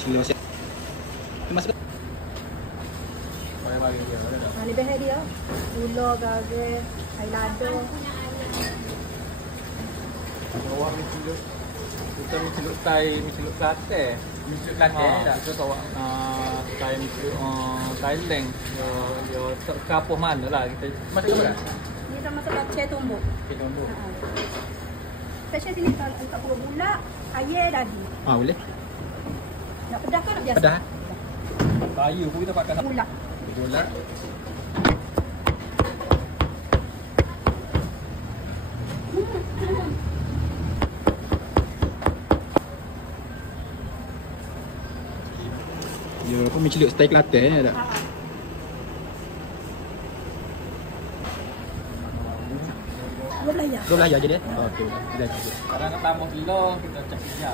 Sila masih. Masuk. Bagi dia. Lebih dia. Gula, garam, air lado. Bawah ni celup. Kita ni celup Thai, ni celup Kelantan. Ni celup Kelantan tak? Kita tahu Thai ni celup Thailand. Dia terkapuh mana lah kita. Macam mana? Ni sama-sama capcay tumbuk. Kita nombor. Capcay sini tak perlu gula, air daging. Boleh. Nak pedas ke nak biasa? Pedas. Kayu pun kita pakai Gula. Gula. Ya, apa mi celup style Kelantan ni ada. Dua belayar. Dua belayar je dia. Okey. Dah cukup. Kalau nak tambah kilo kita cek dia.